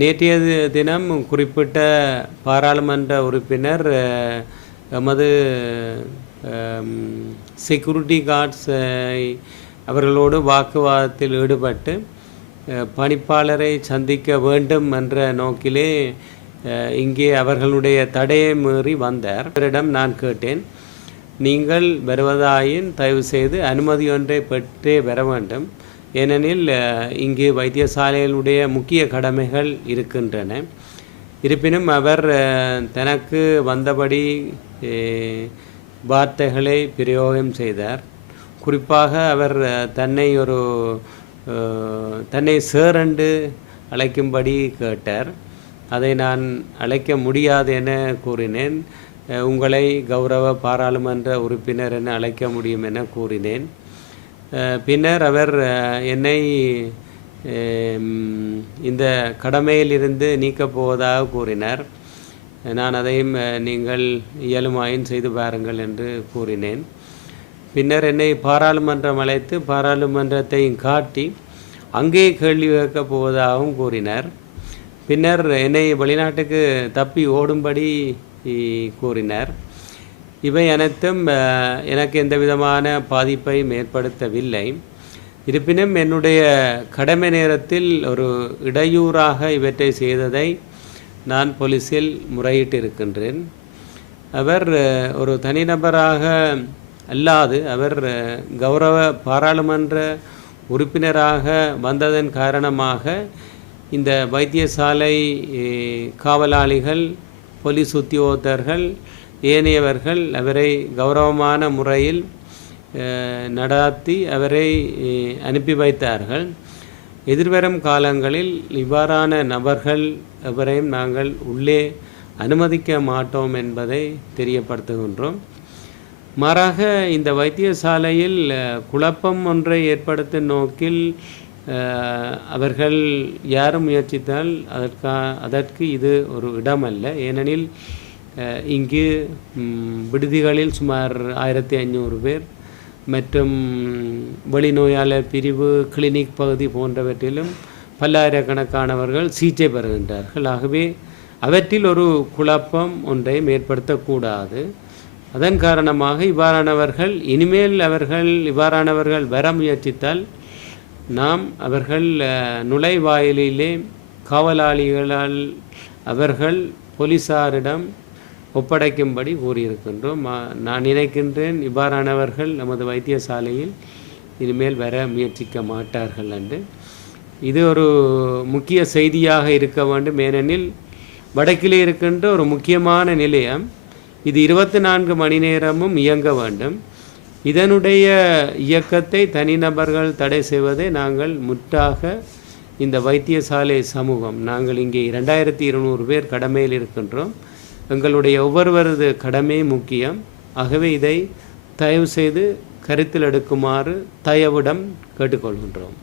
நேற்றைய தினம் குறிப்பிட்ட பாராளுமன்ற உறுப்பினர் எமது செக்யூரிட்டி கார்ட்ஸ் அவர்களோடு வாக்குவாதத்தில் ஈடுபட்டு பணிப்பாளரை சந்திக்க வேண்டும் என்ற நோக்கிலே இங்கே அவர்களுடைய தடையை மீறி வந்தார். அவரிடம் நான் கேட்டேன் நீங்கள் வருவதாயின் தயவு செய்து அனுமதி ஒன்றை பெற்றே வர வேண்டும். ஏனெனில் இங்கு வைத்தியசாலைகளுடைய முக்கிய கடமைகள் இருக்கின்றன. இருப்பினும் அவர் தனக்கு வந்தபடி வார்த்தைகளை பிரயோகம் செய்தார். குறிப்பாக அவர் தன்னை ஒரு தன்னை சேரண்டு அழைக்கும்படி கேட்டார். அதை நான் அழைக்க முடியாது என கூறினேன். உங்களை கௌரவ பாராளுமன்ற உறுப்பினர் என அழைக்க முடியும் என கூறினேன். பின்னர் அவர் என்னை இந்த கடமையிலிருந்து நீக்கப் போவதாக கூறினார். நான் அதையும் நீங்கள் இயலுமாயின் செய்து பாருங்கள் என்று கூறினேன். பின்னர் என்னை பாராளுமன்றம் அழைத்து பாராளுமன்றத்தையும் காட்டி அங்கே கேள்வி கேட்கப் போவதாகவும் கூறினார். பின்னர் என்னை வெளிநாட்டுக்கு தப்பி ஓடும்படி கூறினார். இவை அனைத்தும் எனக்கு எந்த விதமான பாதிப்பையும் ஏற்படுத்தவில்லை. இருப்பினும் என்னுடைய கடமை நேரத்தில் ஒரு இடையூறாக இவற்றை செய்ததை நான் போலீஸில் முறையிட்டிருக்கின்றேன். அவர் ஒரு தனிநபராக அல்லாது அவர் கௌரவ பாராளுமன்ற உறுப்பினராக வந்ததன் காரணமாக இந்த வைத்தியசாலை காவலாளிகள் போலீஸ் உத்தியோகத்தர்கள் ஏனையவர்கள் அவரை கௌரவமான முறையில் நடாத்தி அவரை அனுப்பி வைத்தார்கள். எதிர்வரும் காலங்களில் இவ்வாறான நபர்கள் எவரையும் நாங்கள் உள்ளே அனுமதிக்க மாட்டோம் என்பதை தெரியப்படுத்துகின்றோம். மாறாக இந்த வைத்தியசாலையில் குழப்பம் ஒன்றை ஏற்படுத்தும் நோக்கில் அவர்கள் யாரும் முயற்சித்தால் அதற்கா அதற்கு இது ஒரு இடமல்ல. ஏனெனில் இங்கு விடுதிகளில் சுமார் ஆயிரத்தி ஐநூறு பேர் மற்றும் வெளிநோயாளர் பிரிவு கிளினிக் பகுதி போன்றவற்றிலும் பல்லாயிரக்கணக்கானவர்கள் சிகிச்சை பெறுகின்றார்கள். ஆகவே அவற்றில் ஒரு குழப்பம் ஒன்றை ஏற்படுத்தக்கூடாது. அதன் காரணமாக இவ்வாறானவர்கள் இனிமேல் அவர்கள் இவ்வாறானவர்கள் வர முயற்சித்தால் நாம் அவர்கள் நுழைவாயிலே நுழைவாயிலிலே காவலாளிகளால் அவர்கள் போலீசாரிடம் ஒப்படைக்கும்படி கூறியிருக்கின்றோம். மா- நான் நினைக்கின்றேன் இவ்வாறானவர்கள் நமது வைத்தியசாலையில் இனிமேல் வர முயற்சிக்க மாட்டார்கள் என்று. இது ஒரு முக்கிய செய்தியாக இருக்க வேண்டும். ஏனெனில் வடக்கிலே இருக்கின்ற ஒரு முக்கியமான நிலையம் இது இருபத்தி நான்கு மணி நேரமும் இயங்க வேண்டும். இதனுடைய இயக்கத்தை தனிநபர்கள் தடை செய்வதை நாங்கள் முற்றாக இந்த வைத்தியசாலை சமூகம் நாங்கள் இங்கே இரண்டாயிரத்தி இருநூறு பேர் கடமையில் இருக்கின்றோம். எங்களுடைய ஒவ்வொருவரது கடமை முக்கியம். ஆகவே இதை தயவு செய்து கருத்தில் எடுக்குமாறு தயவிடம் கேட்டுக்கொள்கின்றோம்.